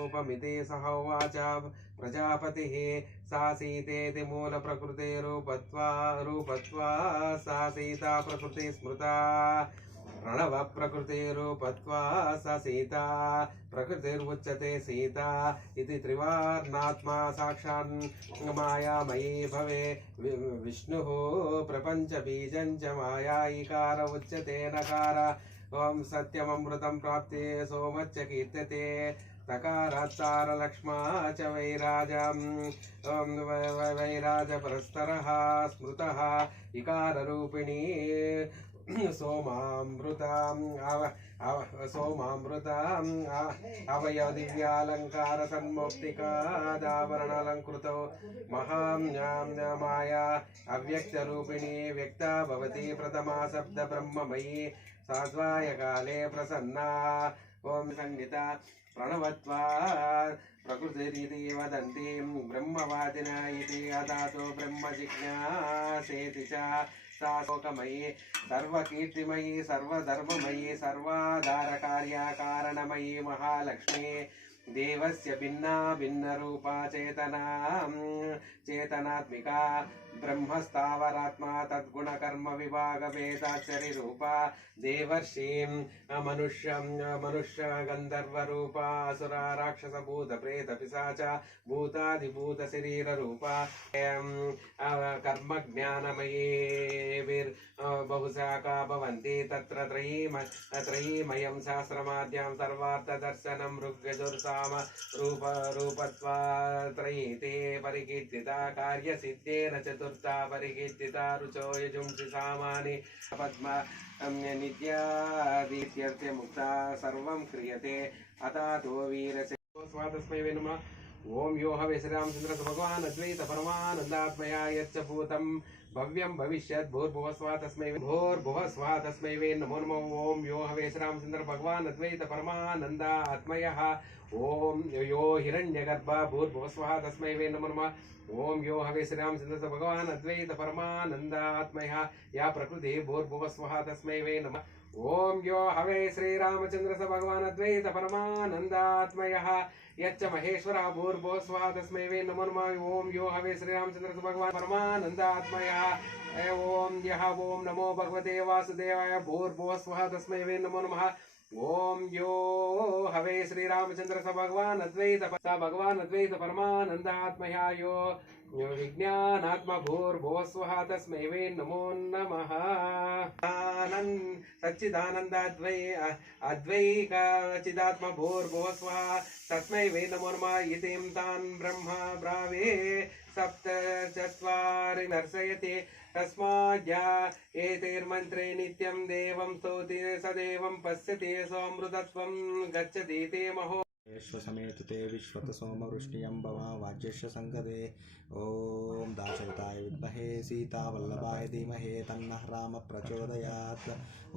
रूपमिति सह उवाच प्रजापतिः सा सीतेति मूलप्रकृतिरूपत्वा सा सीता प्रकृति स्मृता प्रणव प्रकृतिरूपत्वा सा सीता प्रकृतिर्उच्यते सीता इति त्रिवर्णात्मा साक्षान् मायामयी भवे विष्णुः प्रपंच बीजं च मायाईकार उच्यते नकार ओम सत्यममृतं प्राप्ते सोमच्च कीर्त्यते तकारात्तारलक्ष्मा च वैराज परस्तरः स्मृतः इकाररूपिणी सोमामृताम् अवयदिव्यालङ्कार तन्मौक्तिकादाभरणलङ्कृतो महामाया अव्यक्तरूपिणी व्यक्ता भवति प्रथमा शब्द ब्रह्ममयी साद्वाय काले प्रसन्ना ओम संगीता प्रणवत्वा प्रकृतिरिति वदन्ति ब्रह्मवादिना इति अदातो ब्रह्म जिज्ञासेति च सा शोकमयी सर्वकीर्तिमयी सर्वधर्ममयी सर्वाधारकार्या कारणमयी महालक्ष्मी देवस्य भिन्ना भिन्नरूपा चेतनात्मिका ब्रह्मस्थावरात्मा तद्गुणकर्म विभाग भेदाचरि रूपा देवर्षीं मनुष्य गंधर्व रूपा असुरा राक्षस भूत प्रेत पिशाच भूतादिभूत शरीर रूपा कर्म ज्ञानमयी बहुशाखा भवन्ति तत्र त्रयीमयं शास्त्रमाद्यां सर्वार्थदर्शनं ऋग्यजुर्साम रूपत्वा त्रयीते परिकीर्तिता कार्यसिद्धेन चतुर्था परिकीर्तिता रुचो यजुंसि सामानि पद्म नित्यादित्यर्थे मुक्ता सर्वं क्रियते अतातो वीरस्य स्वातस्मै वे नमः ओम यो हवे श्रीरामचंद्र भगवान अद्वैत परमानंदात्मया यच्च भूतं भव्यं भविष्यत् भूर्भुवस्वाहा तस्मै वे नमो नमः ओम यो हवे श्रीरामचंद्र भगवान अद्वैत परमानंदात्मयः ओम यो हिरण्यगर्भ भूर्भुवस्वाहा तस्मै वे नमो नमः ओम यो हवे श्रीरामचंद्र भगवान अद्वैत परमानंदात्मयः या प्रकृति भूर्भुवस्वाहा तस्मै वे नमः ओम यो हवे श्रीरामचंद्र भगवान अद्वैत परमानंदात्मयः यच्च महेश्वरः भूर्भुवस्वाहा तस्मै वे नमो नमः ओम यो हवे श्रीरामचंद्र भगवान परमानंदात्मयः ओम यः ओम नमो भगवते वासुदेवाय भूर्भुवस्वाहा तस्मै वे नमो नमः ओम यो हवे श्रीरामचंद्र भगवान अद्वैत परमानंदात्मया यो विज्ञानात्मा भूर्भुवस्वाहा तस्मै वे नमो नमः अद्वैकाचिदात्मा भूर्भुवस्वाहा तस्मै वे नमो नमः इतिं तान् ब्रह्म ब्रावे सप्त चत्वारि नर्सयति तस्माज्ञा एतैर्मन्त्रे नित्यं देवं स्तौति सदेवं पश्यति सोऽमृतत्वं गच्छति ते महो समेत ते विश्वत सोम वृष्टियं भवा वाज्यस्य संगते ओम दाशरथाय विद्महे सीतावल्लभाय धीमहि तन्नः राम प्रचोदयात्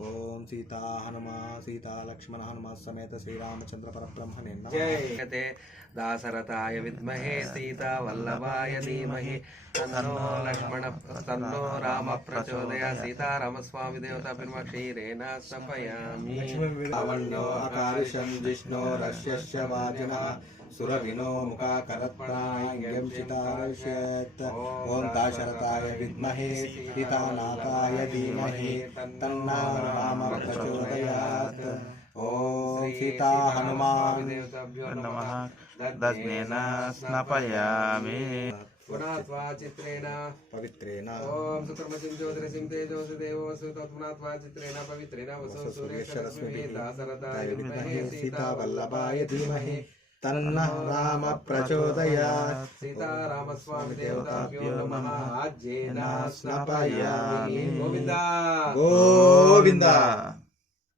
ओम सीता लक्ष्मण हनुमान समेत श्री रामचंद्र परब्रह्मणे नमः जय दाशरथाय विद्महे सीतावल्लभाय धीमहि तन्नो लक्ष्मण तन्नो राम प्रचोदयात् सीताराम स्वामी देवता क्षीरेण समर्पयामि लावण्यो अकारिशं जिष्णोरस्यस्य वाजिनः सुरविनो मुखाकरत्प्राण्यं चितारयेत् ओम दाशरथाय विद्महे सीतानाथाय धीमहि तन्नो राम प्रचोदयात् ओम सीता हनुमान नमः दस्नेन स्नापयामि पुनात्वा चित्रेण पवित्रेण ओम सुक्रमसिं ज्योतिरसिं तेजोसि देवो सुतत्पुनात्वा चित्रेण पवित्रेण वसो सूर्यशरस्वती दाशरथाय विद्महे सीतावल्लभाय धीमहि तन्नः राम प्रचोदयात् सीतारामस्वामी देवताभ्यो नमः आज्येन स्नापयामि गोविन्दा गोविन्दा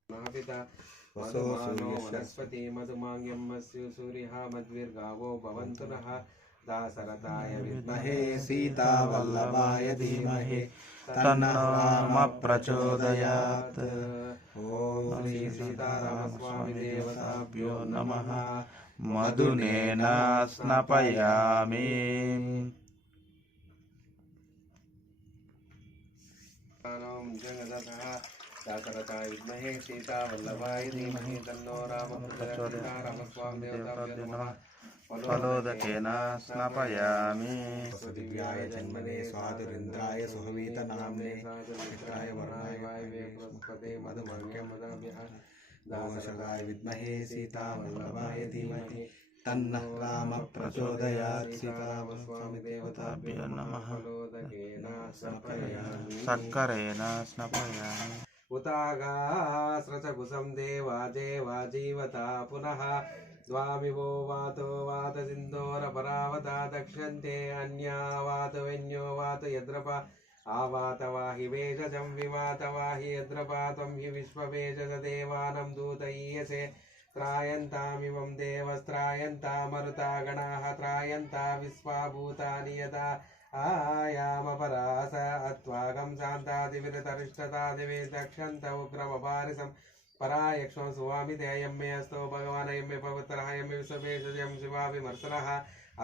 महापिता वसो वनस्पति मधुमांग्यं मत्स्यु सूर्यः मद्विर्गावो भवन्तु नः दाशरथाय विद्महे सीतावल्लभाय धीमहि तन्नः राम प्रचोदयात् ओम श्री सीतारामस्वामी देवताभ्यो नमः मधुनेन स्नापयामि जगदः दाशरथाय विद्महे सीतावल्लभाय धीमहि तन्नो रामः प्रचोदयात् रामस्वामी देवताभ्यो नमः फलोदकेन स्नापयामि दिव्याय जन्मने स्वादुरिन्द्राय सुहवीतनाम्ने चित्राय वर्णाय वायवे बृहस्पते मधुमह्यं मदाभ्यः दाशरथाय विद्महे सीतावल्लभाय धीमहि तन्नः रामः प्रचोदयात् सीतावल्लभाय देवताभ्यो नमः फलोदकेन स्नापयामि सक्करेण स्नापयामि उतागास्रचकुसं देवा देवा जीवता पुनः द्वामिवो वातो वात सिन्दोरपरावता दक्ष्यन्ते अन्या वात वेन्यो वात यद्रपा आवात वाहि वेजजं विवात वाहि यद्रपा त्वं हि विश्ववेजस देवानं दूतयीयसे त्रायन्तामिमं देवस्त्रायन्तामरुता गणाः त्रायन्ता विश्वाभूतानि यथा आयामपरास अत्वागं शान्तादिविरतरिष्टता दिवे दक्षन्त उग्रमपारिसं परायक्ष्मं सुवामिते अयं मे अस्तो भगवान् अयं मे पवित्रः अयं मे विश्ववेशजं शिवाभिमर्शनः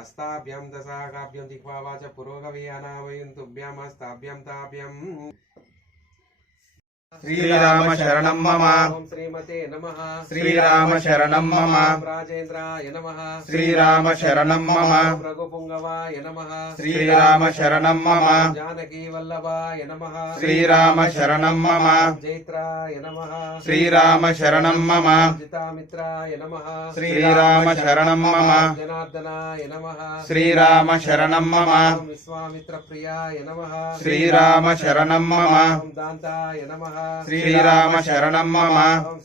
अस्ताभ्यं दशाकाभ्यं जिह्वा वाच पुरोगवी अनामयन्तुभ्यं अस्ताभ्यं ताभ्यं श्रीराम शरणं मम ओम श्रीमते नमः श्रीराम शरणं मम राजेन्द्राय नमः श्रीराम शरणं मम रघुपुंगवाय नमः श्रीराम शरणं मम जानकी वल्लभाय नमः श्रीराम शरणं मम जैत्राय नमः श्रीराम शरणं मम जितामित्राय नमः श्रीराम शरणं मम जनार्दनाय नमः श्रीराम शरणं मम ओम विश्वामित्रप्रियाय नमः श्रीराम शरणं मम ओम दान्ताय नमः श्रीराम शरणं मम ओम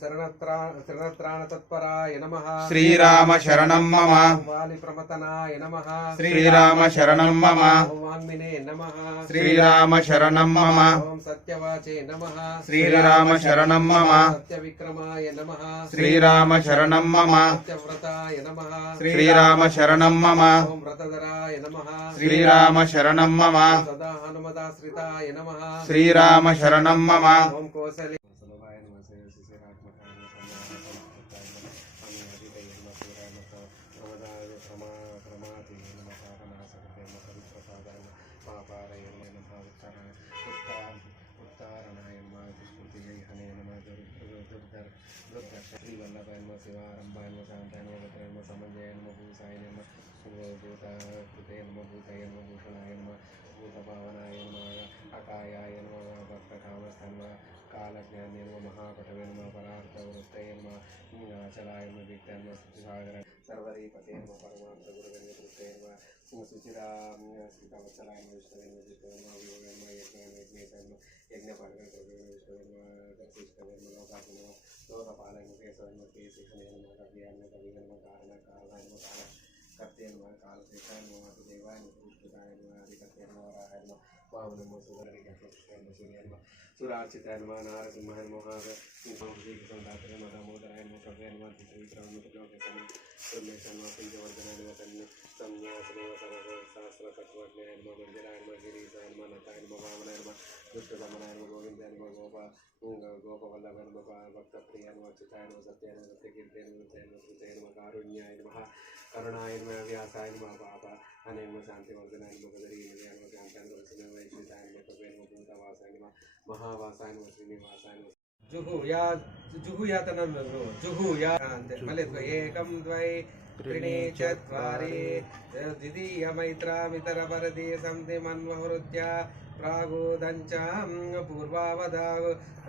शरणत्राणतत्पराय नमः श्रीराम शरणं मम ओम वालिप्रमतनाय नमः श्रीराम शरणं मम ओम वाङ्मिने नमः श्रीराम शरणं मम ओम सत्यवाचे नमः श्रीराम शरणं मम सत्यविक्रमाय नमः श्रीराम शरणं मम सत्यव्रताय नमः श्रीराम शरणं मम ओम व्रतधराय नमः श्रीराम शरणं मम सदा हनुमदाश्रिताय नमः श्रीराम शरणं मम ओम कौसले सुलभाय नमः शिशिरात्मकाय श्रीवल्लभाय नमः शिवारंभाय नमः शांताय नमः भद्राय नमः समन्वयाय नमः भूषाय नमः भूताकृते नमः भूतये नमः भूषणाय नमः भूतभावनाय नमः अकायाय नमः भक्तकामस्थाय नमः कालज्ञाने नमः महापटवे नमः परार्थवृत्तये नमः अचलाय नमः विक्ताय नमः सागर सर्वरीपते नमः परमार्थगुरुवे वृत्तये नमः सुचिरा सीतावत्सलाय नमः विष्णवे नमः जिष्णवे नमः विभवे नमः यज्ञेशाय नमः यज्ञपालकाय विष्णवे नमः दर्शिष्टवे नमः लोकाय नमः लोकपालाय नमः केशवाय नमः केशिषणे नमः कव्याय नमः कविवे नमः कारणकाराय नमः कालकर्ते नमः कालशेषाय नमः वासुदेवाय नमः पुष्पिताय नमः हरिकर्ते नमः वराहाय नमः वामन नमः सुधरिकाय नमः सूर्याय नमः सुरार्चिताय नमः नारसिंहाय नमः श्रीकृष्णदाताय नमः दामोदराय नमः कव्याय नमः त्रिविक्रमाय नमः त्रिलोकेशाय नमः ब्रह्मेशाय नमः कुञ्जवर्धनाय नमः संन्यासने सहस्रतत्त्वज्ञाय नमः मञ्जराय नमः गिरीशाय नमः नताय नमः वामनाय नमः दुष्टदमनाय नमः गोविन्दाय नमः गोपवल्लभाय नमः भक्तप्रियाय नमः अच्युताय नमः सत्याय नमः सत्यकीर्ताय नमः श्रुताय नमः कारुण्याय नमः करुणाय नमः व्यासाय नमः पापाय नमः शान्तिवर्धनाय नमः बदरीनिलयाय नमः शान्ताय नमः वैश्विताय नमः कव्याय नमः भूतवासाय नमः महावासाय नमः श्रीनिवासाय नमः जुहुयात मलित्वा एकं द्वै त्रीणि चत्वारि द्वितीयमैत्रामितरपरदे सन्धिमन्वहृत्य प्रागोदञ्चां पूर्वावधाव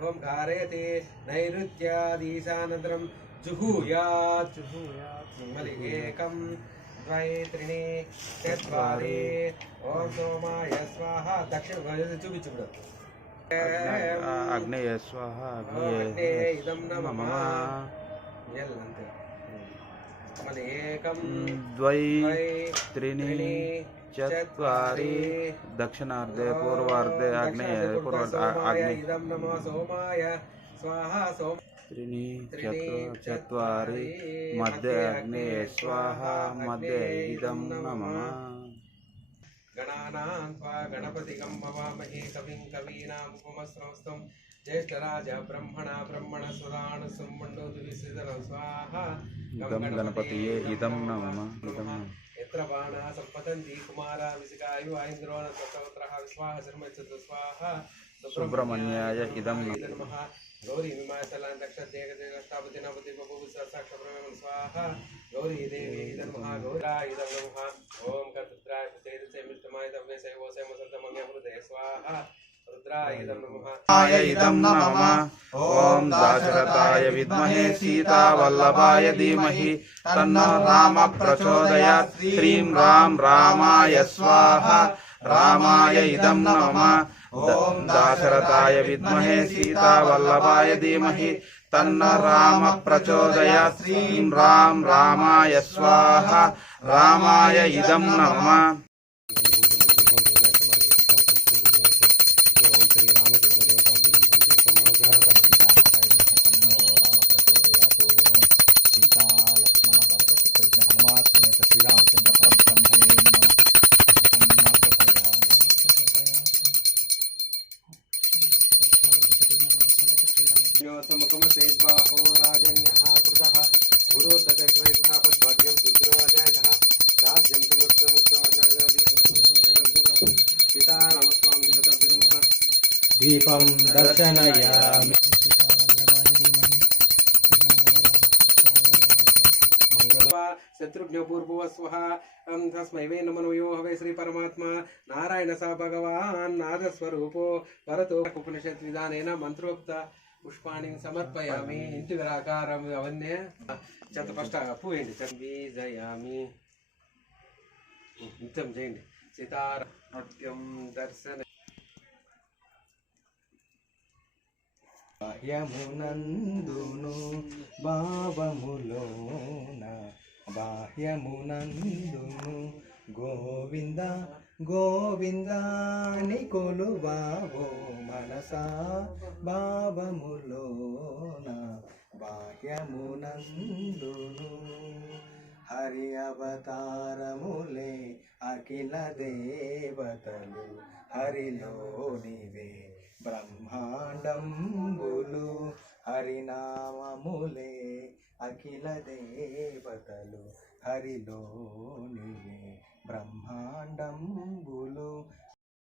ओंकारयते नैऋत्यादीशानन्तरं जुहुयात् मलि एकं द्वै त्रीणि चत्वारि ओम सोमाय स्वाहा दक्षिण चुबिचुबिड अग्नेय स्वाहा इदं नमः यल्लन्ते मलि एकं द्वै त्रीणि चत्वारि दक्षिणार्धे पूर्वार्धे आग्नेये पूर्वार्धे इदं नमः सोमाय स्वाहा सोम त्रीणि चत्वारि मध्ये आग्नेये स्वाहा मध्ये इदं नमः गणानां त्वा गणपतिगं भवामहे कविं कवीनामुपमस्रवस्तं ज्येष्ठराज ब्रह्मणा ब्रह्मणस्वरान् सुमण्डोदुविसिदनं स्वाहा गं गणपतिये इदं नमः यत्र बाणाः सम्पतन्ति कुमारा विसिकायु आइन्द्रो न सतवत्रः विस्वाहा शर्म चतुः स्वाहा सुब्रह्मण्याय इदं नमः गौरी विमासलान्तक्षदेकदेकष्टापति नवति बभूव साक्षात्ब्रह्मन् स्वाहा गौरी देवी इदं महागौराय इदं नमः ॐ कतुत्राय प्रचेदसेमिष्टमाय तव्ये सेवोसेमसन्तमग्यहृदय स्वाहा रुद्राय इदं नमः इदं नमः ॐ दाशरथाय विद्महे सीतावल्लभाय धीमहि तन्नो रामः प्रचोदयात् श्रीं राम रामाय स्वाहा रामाय इदं नमः ॐ दाशरथाय विद्महे सीतावल्लभाय धीमहि तन्नो रामः प्रचोदयात् श्रीं राम रामाय स्वाहा रामाय इदं नमः समकमसेद्बाहो राजन्यः कृतः गुरु ततस्वैतः पद्भाग्यं सुद्रोजायः राज्यं सीतारामस्वामी देवताभ्यर्मुखः दीपं दर्शनयामि शत्रुघ्नपूर्वस्वः तस्मै वै नमो यो हवै श्री परमात्मा नारायण स भगवान् नादस्वरूपो परतो उपनिषत् विधानेन मंत्रोक्त पुष्पाणि समर्पयामि इंटिगराकारं అవన్నీ చెత్త ఫస్ట్ పూయండి బీజయామి నిత్యం చేయండి సీతారామం దర్శన బాహ్యమునందును భావములోన బాహ్యమునందును గోవింద గోవిందాని కొలువావో మనసా భావములోన బాహ్యమునందును హరి అవతారములే అఖిల దేవతలు హరిలోనివే బ్రహ్మాండంబులు హరినామములే అఖిల దేవతలు హరిలోనివే బ్రహ్మాండంబులు